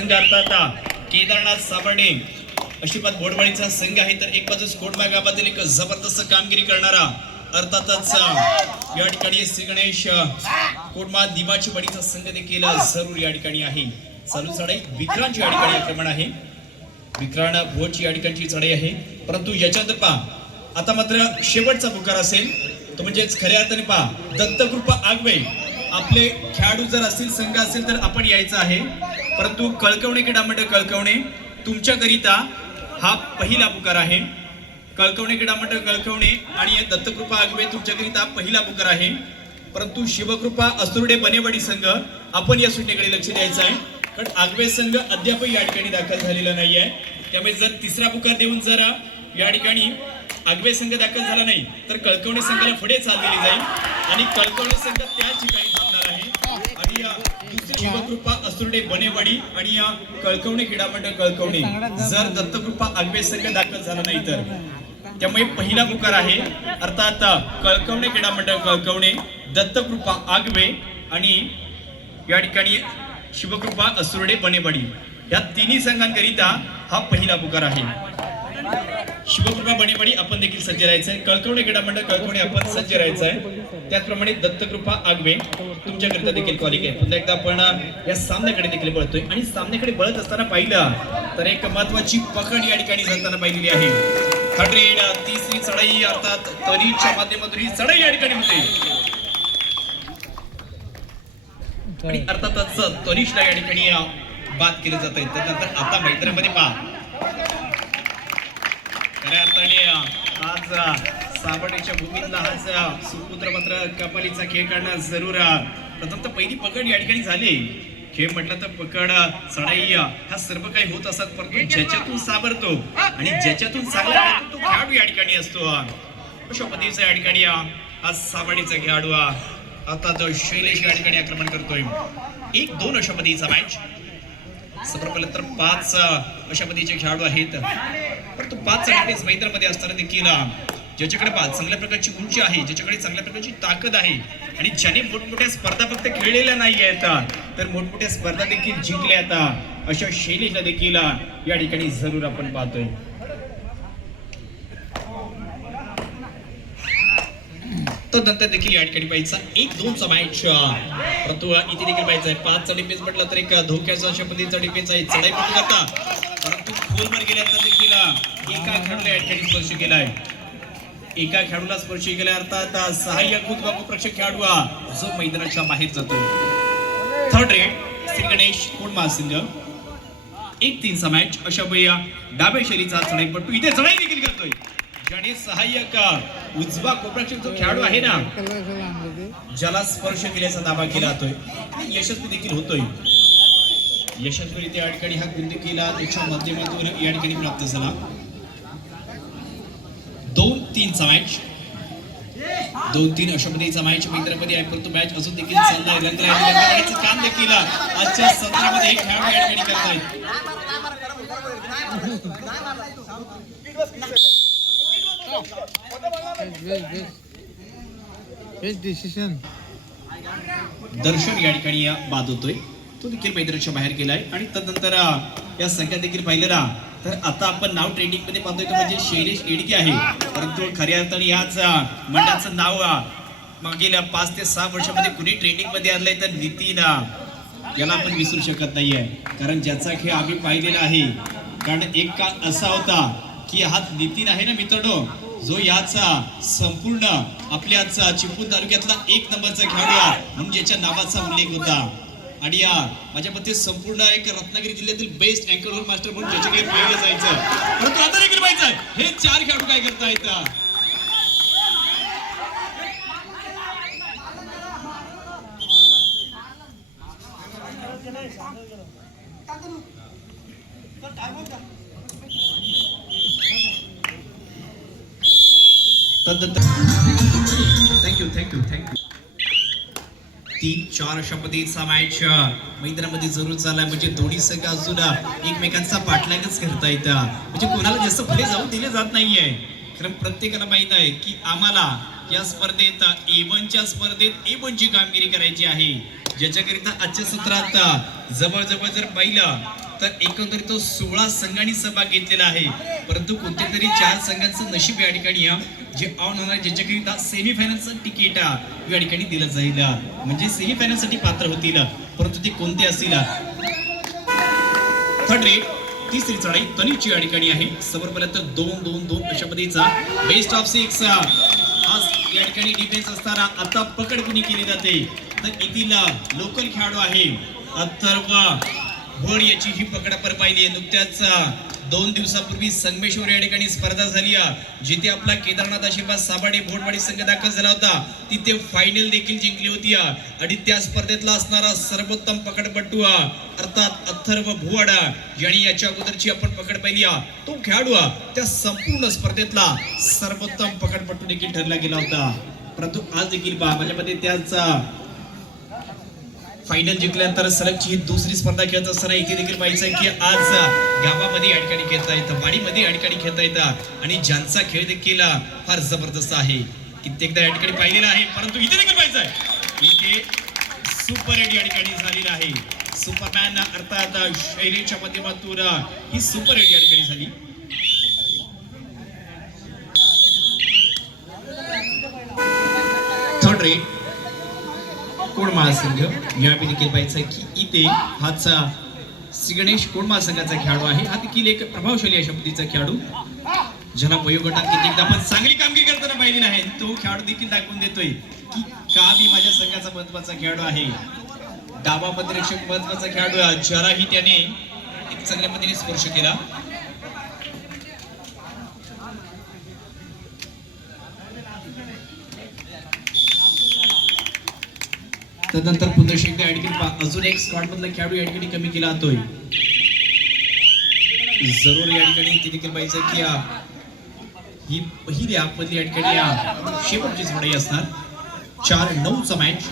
संघ अर्थात केदारनाथ साबर्डे अशीपात बोडवाडीचा संघ आहे, तर एक बाजूस कोटमा गावातील एक जबरदस्त कामगिरी करणारा अर्थातच या ठिकाणी श्री गणेश कोटमा दिवाची वाडीचा संघ देखील जरूर या ठिकाणी आहे. चालू चढाई विक्रांतची या ठिकाणी आक्रमण आहे, विक्रांत भोजची या ठिकाणची चढाई आहे. परंतु याच्यानंतर पहा आता मात्र शेवटचा पुकार असेल तो म्हणजेच खऱ्या अर्थाने पहा दत्तकृपा आगवे आपले खेळाडू जर असतील संघ असेल तर आपण यायचं आहे. परंतु कळकवणे क्रीडा मंडळ कळकवणे तुमच्याकरिता हा पहिला पुकार आहे. कळकवणे क्रीडा मंडळ कळकवणे आणि दत्तकृपा आगवे तुमच्याकरिता पहिला पुकार आहे. परंतु शिवकृपा असुर्डे बनेवाडी संघ आपण या सुट्टीकडे लक्ष द्यायचं आहे, कारण आगवे संघ अद्याप या ठिकाणी दाखल झालेला नाही आहे. त्यामुळे जर तिसरा पुकार देऊन जर या ठिकाणी आगवे संघ दाखल झाला नाही तर कळकवणे संघाला पुढे चाल दिली जाईल आणि कळकवणे संघ त्याच ठिकाणी थांबणार आहे. आणि दुसरी शिवकृपा असुर्डे बनेवाडी आणि कळकवणे क्रीडा मंडळ कळकवणे जर दत्तकृपा आगवे संघ दाखल झाला नाही तर त्यामुळे पहिला पुकार आहे अर्थात कळकवणे क्रीडा मंडळ कळकवणे दत्तकृपा आगवे आणि या ठिकाणी शिवकृपा असुर्डे बनेवाडी या तिन्ही संघांकरिता हा पहिला पुकार आहे. शिवकृपा बनेवाडी आपण देखील सज्ज राहायचं आहे, कळकवणे क्रीडा मंडळ कळकवणे आपण सज्ज राहायचं आहे. त्याचप्रमाणे दत्तकृपा आगवे तुमच्याकरिता देखील कॉलिंग आहे. पुन्हा एकदा आपण या सामन्याकडे देखील बळतोय आणि सामन्याकडे बळत असताना पाहिलं तर एक महत्वाची पकड या ठिकाणी जाताना पाहिलेली आहे. हंड्रेड तिसरी चढाई अर्थात तरीच्या माध्यमातून ही चढाई या ठिकाणी होते आणि अर्थातच तरीशला या ठिकाणी बाद केले जात आहे. त्यानंतर आता मैदानामध्ये पहा खऱ्या अर्थाने आज साबर्डेच्या भूमीतला आज सुपुत्र मात्र कमालीचा खेळ काढणं जरूर. प्रथम तर पहिली पकड या ठिकाणी झाली. खेळ म्हटलं तर पकड चढाई हा सर्व काही होत असतात, परंतु ज्याच्यातून सावरतो आणि ज्याच्यातून चांगला तो खेळाडू या ठिकाणी असतो. अशा पद्धतीचा या ठिकाणी आज साबर्डेचा खेळाडू आता तो शैलेश या ठिकाणी आक्रमण करतोय. 1-2 अशा पद्धतीचा मॅच. सर्वप्रथम तर 5 अशा पद्धतीचे खेळाडू आहेत, परंतु 5 डिफेन्स मैदानामध्ये असताना देखील ज्याच्याकडे चांगल्या प्रकारची उंची आहे, ज्याच्याकडे चांगल्या प्रकारची ताकद आहे आणि ज्याने मोठमोठ्या स्पर्धा फक्त खेळलेल्या नाही आहेत तर मोठमोठ्या स्पर्धा देखील जिंकल्या आहेत अशा शैलीला देखील या ठिकाणी जरूर आपण पाहतोय. तो नंतर देखील या ठिकाणी पाहिजे 1-2चा मॅच. परंतु इथे देखील पाहिजे 5चा डिफेन्स म्हटलं तर एक धोक्याचा अशा पद्धतीचा डिफेन्स आहे. चढाई कुठे करता परंतु खोलवर गेल्यानंतर देखील एका खेळाडूला या ठिकाणी स्पर्श केलाय, एका खेळाडूला स्पर्श केला अर्थात सहाय्यक प्रक्षक खेळाडू जो मैदानाच्या बाहेर जातो. थर्ड रेड श्री गणेश कोटमा संघ 1-3चा मॅच. अशा वेळी डाव्या शैलीचा चढाईपट्टू इथे चढाई देखील करतोय, ज्याने सहाय्यक उजवा कोपरक्षक जो खेळाडू आहे ना ज्याला स्पर्श केल्याचा दावा केला जातोय यशस्वी देखील होतोय. यशस्वीरित्या या ठिकाणी हा गुण देखील त्याच्या माध्यमातून या ठिकाणी प्राप्त झाला. 2-3चा मॅच. 2-3 अशा पद्धतीचा मॅच मैदानामध्ये आहे, परंतु मॅच अजून देखील चाललाय. रंगण्याचं काम देखील आजच्या सत्रामध्ये एक खेळाडू या ठिकाणी करतायत. दर्शन या ठिकाणी बाद होतोय, तो देखील मैदानाच्या बाहेर गेलाय. आणि त्यानंतर या संख्या देखील पाहिलं ना तर आता आपण नाव ट्रेंडिंग मध्ये पाहतोय तो म्हणजे शैलेश एडके आहे, परंतु खऱ्या अर्थाने याच मंडळाचं नाव मागील 5 ते 6 वर्षामध्ये कुणी ट्रेंडिंग मध्ये आणलंय तर नितीन याला आपण विसरू शकत नाहीये, कारण ज्याचा खेळ आम्ही पाहिलेला आहे. कारण एक काळ असा होता की हा नितीन आहे ना मित्रांनो जो याचा संपूर्ण आपल्याच चिपळूण तालुक्यातला 1 नंबरचा खेळाडू म्हणून ज्याच्या नावाचा उल्लेख होता आणि माझ्या मते संपूर्ण एक रत्नागिरी जिल्ह्यातील बेस्ट अँकर होल मास्टर म्हणून ज्याच्याकडे पाहिलं जायचं, परंतु आता देखील पाहिजे हे 4 खेळाडू काय करतायत. थँक्यू 3-4 अशा पद्धतीचा मॅच मैदानामध्ये जरूर चाललाय. म्हणजे दोन्ही संघ अजून एकमेकांचा पाठलागच करता येतं, म्हणजे कोणाला जास्त पुढे जाऊ दिले जात नाहीये. कारण प्रत्येकाला माहित आहे की आम्हाला या स्पर्धेत A1च्या स्पर्धेत A1ची कामगिरी करायची आहे, ज्याच्याकरिता आजच्या सत्रात जवळजवळ जर पाहिलं तर एकंदरीत तो 16 संघांनी सहभाग घेतलेला आहे, परंतु कोणत्या तरी 4 संघांचं नशीब या ठिकाणी जे ऑन होणार ज्याच्याकरिता सेमीफायनलचं तिकीट या ठिकाणी दिलं जाईल, म्हणजे सेमीफायनलसाठी पात्र होतील, परंतु ते कोणते असतील. थर्ड रेट तिसरी चढाई तनिची या ठिकाणी आहे, समोरपर्यंत 2-2-2 अशा पद्धतीचा बेस्ट ऑफ 6 आज या ठिकाणी डिफेन्स असताना आता पकड कुणी केली जाते तर येथील लोकल खेळाडू आहे अथर्व भोड, याची ही पकड आपण पाहिली आहे. नुकत्याच 2 दिवसापूर्वी संगमेश्वर या ठिकाणी स्पर्धा झाली, जिथे आपला केदारनाथ आशीर्वाद साबाडे भोडवाडी संघ दाखल झाला होता, तिथे फायनल देखील जिंकली होती आणि त्या स्पर्धेतला असणारा सर्वोत्तम पकडपटू अर्थात अथर्व भोड यांनी याच्या अगोदरची आपण पकड पाहिली, तो खेळाडू त्या संपूर्ण स्पर्धेतला सर्वोत्तम पकडपटू देखील ठरला गेला होता. परंतु आज देखील पहा माझ्यामध्ये त्याच फायनल जिंकल्यानंतर सलगची ही दुसरी स्पर्धा खेळत असताना इथे देखील पाहिजे की आज गावामध्ये या ठिकाणी खेळता येतं, वाडीमध्ये या ठिकाणी खेळता येतं आणि ज्यांचा खेळ देखील फार जबरदस्त आहे, कित्येकदा या ठिकाणी पाहिलेला आहे. परंतु इथे देखील पाहिजे इथे सुपर हिट या ठिकाणी झालेला आहे. सुपरमॅन अर्थात शैलीच्या माध्यमातून ही सुपर हिट या ठिकाणी झाली. थर्ड रेट कोण महासंघ यावेळी देखील पाहिजे की इथे हाचा श्रीगणेश कोण महासंघाचा खेळाडू आहे, हा देखील एक प्रभावशाली अशा पद्धतीचा खेळाडू ज्याला वयोगटात कित्येकदा आपण चांगली कामगिरी करताना पाहिलेला आहे, तो खेळाडू देखील दाखवून देतोय की का मी माझ्या संघाचा महत्वाचा खेळाडू आहे. डावा पदरक्षक महत्वाचा खेळाडू ज्यालाही त्याने एक चांगल्या पद्धतीने स्पर्श केला. त्यानंतर पुन्हा एकदा ऍडमिट अजून एक स्क्वॉड मधला खेळाडू या ठिकाणी कमी केला जातोय. जरूर या ठिकाणी ते देखील पाहिजे की ही पहिली आपली या ठिकाणी शेवटची जोडी असणार. 4-9 मॅच,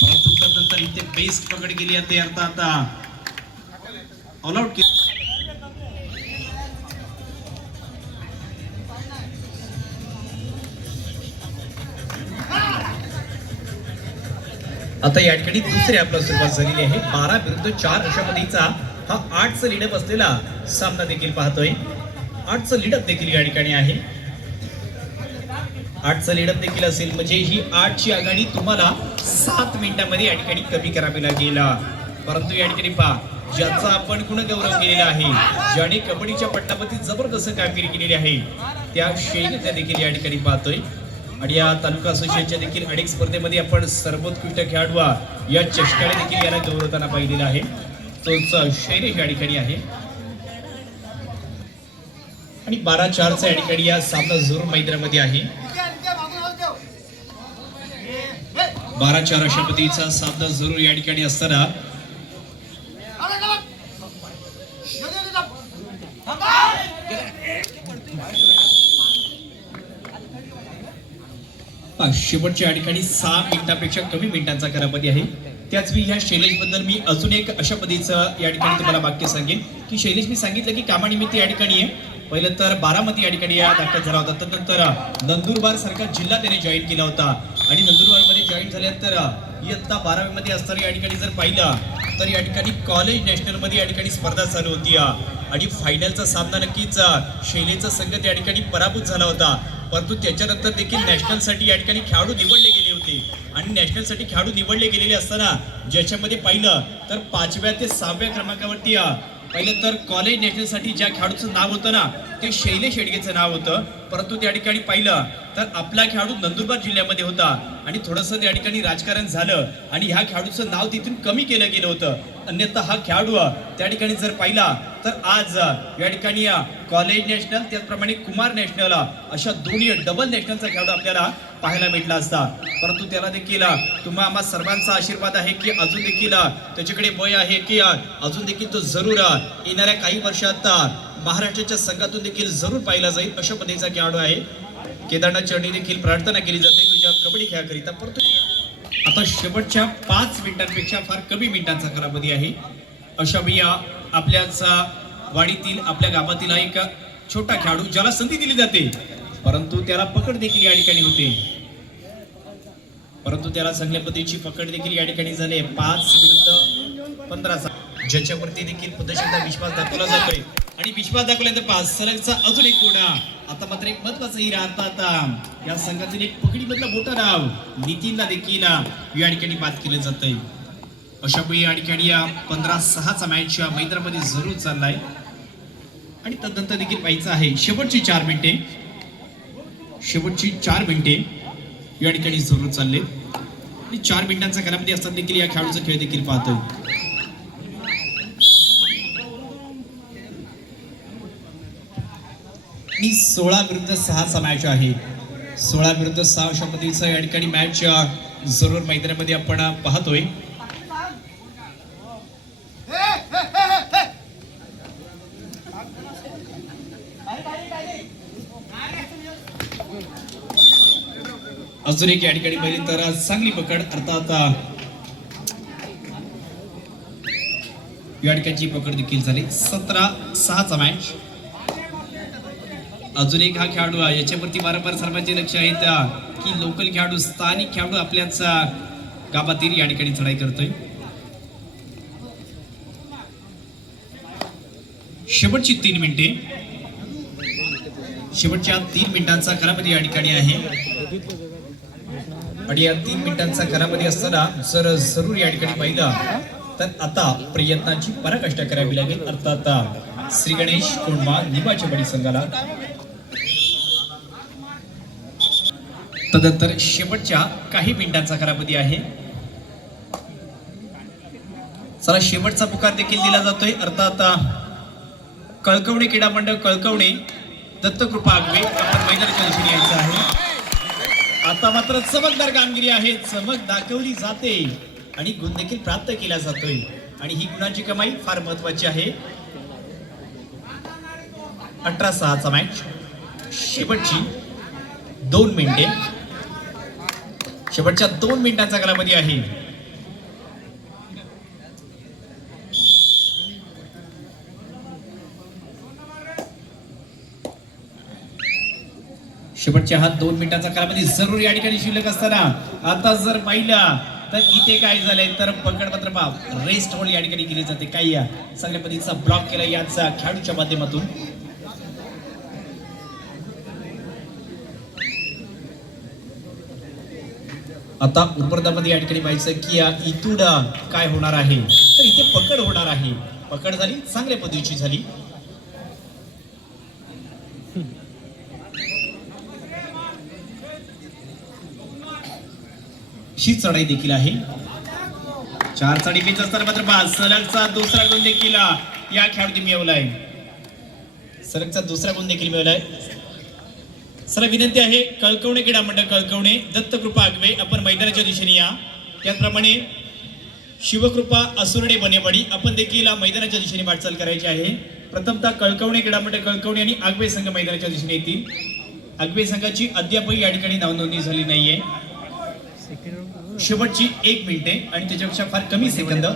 परंतु त्यानंतर इथे बेस्ट पकड केली जाते अर्थात ऑल आउट. आता या ठिकाणी दुसरी आपला सुरुवात झालेली आहे. 12-4 अशा पद्धतीचा हा 8चा लीडअप असलेला सामना देखील पाहतोय. 8चा लीडअप देखील या ठिकाणी आहे. 8चा लीडअप देखील असेल म्हणजे ही 8ची आघाडी तुम्हाला 7 मिनिटांमध्ये या ठिकाणी कमी करावी लागेल. परंतु या ठिकाणी पहा ज्याचा आपण गुणगौरव केलेला आहे, ज्याने कबड्डीच्या पट्टावरती जबरदस्त कामगिरी केलेली आहे, त्या शैलीचा देखील या ठिकाणी पाहतोय. आणि या तालुका असोसिएशनच्या देखील अनेक स्पर्धेमध्ये आपण सर्वोत्कृष्ट खेळाडू या चषकाने देखील याला गौरवताना पाहिलेला आहे. तोच शैलेश या ठिकाणी आहे. आणि 12-4चा या ठिकाणी या सामना जरूर मैदानामध्ये आहे. 12-4 अशा पद्धतीचा सामना जरूर या ठिकाणी असताना शेवटच्या या ठिकाणी 6 मिनिटांपेक्षा कमी मिनिटांचा कालावधी आहे. त्याच मी ह्या शैलेश बद्दल मी अजून एक अशा पद्धतीचं या ठिकाणी तुम्हाला वाक्य सांगेन की शैलेश मी सांगितलं की कामानिमित्त या ठिकाणी आहे. पहिलं तर बारामती या ठिकाणी दाखल झाला होता, त्यानंतर नंदुरबार सारखा जिल्हा त्याने जॉईन केला होता आणि नंदुरबार मध्ये जॉईन झाल्यानंतर इयत्ता 12वी मध्ये असताना या ठिकाणी जर पाहिलं तर या ठिकाणी कॉलेज नॅशनल मध्ये या ठिकाणी स्पर्धा चालू होती आणि फायनलचा सामना नक्कीच शैलेशचा संघ त्या ठिकाणी पराभूत झाला होता. परंतु त्याच्यानंतर देखील नॅशनलसाठी या ठिकाणी खेळाडू निवडले गेले होते आणि नॅशनलसाठी खेळाडू निवडले गेलेले असताना ज्याच्यामध्ये पाहिलं तर 5व्या ते 6व्या क्रमांकावरती पहिलं तर कॉलेज नॅशनलसाठी ज्या खेळाडूचं नाव होतं ना ते शैलेश येडगेचं नाव होतं. परंतु त्या ठिकाणी पाहिलं तर आपला खेळाडू नंदुरबार जिल्ह्यामध्ये होता आणि थोडंसं त्या ठिकाणी राजकारण झालं आणि ह्या खेळाडूचं नाव तिथून कमी केलं गेलं होतं. अन्यथा हा खेळाडू त्या ठिकाणी जर पाहिला तर आज या ठिकाणी कॉलेज नॅशनल त्याचप्रमाणे कुमार नॅशनल अशा दोन्ही डबल नॅशनलचा खेळाडू आपल्याला पाहायला भेटला असता. परंतु त्याला देखील तुम्हा आम्हा सर्वांचा आशीर्वाद आहे की अजून देखील त्याच्याकडे वय आहे की अजून देखील तो जरूर येणाऱ्या काही वर्षात महाराष्ट्राच्या संघातून देखील जरूर पाहिला जाईल अशा पद्धतीचा खेळाडू आहे. केदारनाथ चरणी देखील प्रार्थना केली जाते तुझ्या कबड्डी खेळाकरिता. परंतु आता शेवटच्या 5 मिनिटांपेक्षा फार कमी मिनिटांचा कालावधी आहे. अशा आपल्याच वाडीतील आपल्या गावातील एक छोटा खेळाडू ज्याला संधी दिली जाते परंतु त्याला पकड देखील या ठिकाणी होते. परंतु त्याला चांगल्या पद्धतीची पकड देखील या ठिकाणी झाली. 5 विरुद्ध 15 ज्याच्यावरती देखील पुन्हा एकदा विश्वास दाखवला जातोय आणि विश्वास दाखवल्यानंतर पास सलगचा अजून एक कोडा. आता मात्र एक महत्वाचं हिरा अर्थात या संघातील एक पकडीमधला मोठा नाव नितीनला देखील या ठिकाणी बाद केलं जातंय. अशा वेळी या ठिकाणी या 15-6चा मॅच मैदानामध्ये जरूर चाललाय आणि तदनंतर देखील पाहायचं आहे शेवटची 4 मिनिटे या ठिकाणी जरूर चालले आणि 4 मिनिटांचा कालावधी असताना देखील या खेळाडूचा खेळ देखील पाहतोय. आणि 16 विरुद्ध 6चा मॅच आहे. 16 विरुद्ध 6 अशा पद्धतीचा या ठिकाणी मॅच जरूर मैदानामध्ये आपण पाहतोय. अजून एक या ठिकाणी पहिली तर चांगली पकड अर्थात या ठिकाणची पकड देखील झाली. 17-6चा मॅच. अजून एक हा खेळाडू आहे याच्यावरती वारंवार सर्वांचे लक्ष आहेत की लोकल खेळाडू स्थानिक खेळाडू आपल्याच गावातील या ठिकाणी चढाई करतोय. शेवटची 3 मिनिटे शेवटच्या 3 मिनिटांचा कालावधी या ठिकाणी आहे आणि या 3 मिनिटांचा कालावधी असताना जर जरूर या ठिकाणी पाहिलं तर आता प्रयत्नाची पराकाष्ठा करावी लागेल अर्थात श्री गणेश कोंडमा निबाच्या बडी संघाला. तदनंतर शेवटच्या काही मिनिटांचा कालावधी आहे. चला शेवटचा पुकार देखील दिला जातोय अर्थात कळकवणे क्रीडा मंडळ कळकवणे दत्तकृपा आगवे आपण मैदानाच्या दिशेने यायचं आहे. आता मात्र चमकदार कामगिरी आहे. चमक दाखवली जाते आणि गुण देखील प्राप्त केला जातोय आणि ही गुणांची कमाई फार महत्वाची आहे. 18-6चा मॅच. शेवटची 2 मिनिटे शेवटच्या 2 मिनिटांचा कालावधी आहे. शेवटच्या हा 2 मिनिटांचा कालावधी जरूर या ठिकाणी शिल्लक असताना आता जर पाहिला तर इथे काय झालंय तर पकड मात्र बाप रेस्ट होल्ड या ठिकाणी केली जाते. काही या चांगल्या पद्धतीचा ब्लॉक केला याचा खेळाडूच्या माध्यमातून. आता उपरदामध्ये या ठिकाणी पाहायचं की इथून काय होणार आहे तर इथे पकड होणार आहे. पकड झाली चांगल्या पद्धतीची झाली. शी चढाई देखील आहे. 4चा डिफेन्स असताना मात्र सलगचा दुसरा गुण देखील या खेळाडूने मिळवलाय. सलगचा दुसरा गुण देखील मिळवलाय. चला विनंती आहे कळकवणे क्रीडा मंडळ कळकवणे दत्तकृपा आगवे आपण मैदानाच्या दिशेने या. त्याचप्रमाणे शिवकृपा असुर्डे बनेवाडी आपण देखील मैदानाच्या दिशेने वाटचाल करायची आहे. प्रथमतः कळकवणे क्रीडा मंडळ कळकवणे आणि आगवे संघ मैदानाच्या दिशेने येतील. आगवे संघाची अद्यापही या ठिकाणी नावनोंदणी झाली नाहीये. शेवटची 1 मिनिटे आणि त्याच्यापेक्षा फार कमी सेकंद.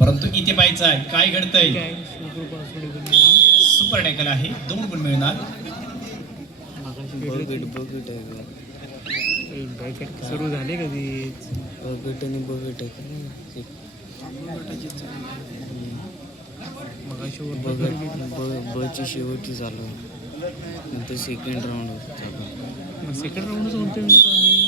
परंतु इथे पाहायचं आहे काय घडतंय. सुपर टॅकल आहे. 2 गुण मिळणार. सुरू झाले कधी बची शेवटची चालू नंतर सेकंड राऊंड सेकंड राऊंडच म्हणतोय आम्ही